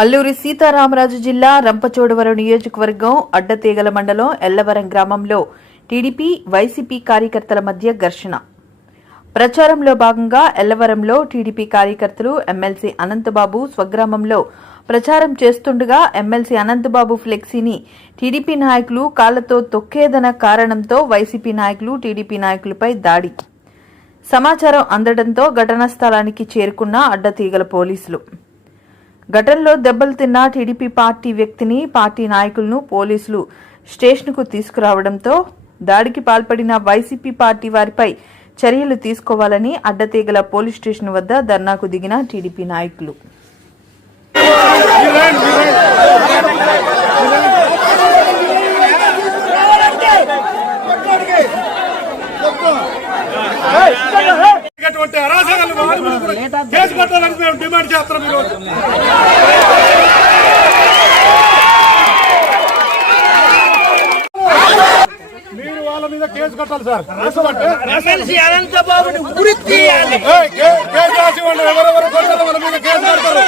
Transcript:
అల్లూరి సీతారామరాజు జిల్లా రంపచోడవరం నియోజకవర్గం అడ్డతీగల మండలం ఎల్లవరం గ్రామంలో టీడీపీ వైసీపీ కార్యకర్తల మధ్య ఘర్షణ. ప్రచారంలో భాగంగా ఎల్లవరంలో టీడీపీ కార్యకర్తలు ఎమ్మెల్సీ అనంతబాబు స్వగ్రామంలో ప్రచారం చేస్తుండగా ఎమ్మెల్సీ అనంతబాబు ఫ్లెక్సీని టీడీపీ నాయకులు కాళ్లతో తొక్కేదన్న కారణంతో వైసీపీ నాయకులు టీడీపీ నాయకులపై దాడి. సమాచారం అందడంతో ఘటనా స్థలానికి చేరుకున్న అడ్డతీగల పోలీసులు ఘటనలో దెబ్బలు తిన్న టీడీపీ పార్టీ వ్యక్తిని పార్టీ నాయకులను పోలీసులు స్టేషన్కు తీసుకురావడంతో దాడికి పాల్పడిన వైసీపీ పార్టీ వారిపై చర్యలు తీసుకోవాలని అడ్డతీగల పోలీస్ స్టేషన్ వద్ద ధర్నాకు దిగిన టీడీపీ నాయకులు. కేసు కట్టాలని మేము డిమాండ్ చేస్తున్నాం. ఈరోజు మీరు వాళ్ళ మీద కేసు కట్టాలి సార్. కేసు రాసి వాళ్ళు ఎవరెవరు కొట్టాలి వాళ్ళ మీద కేసు కడతారు.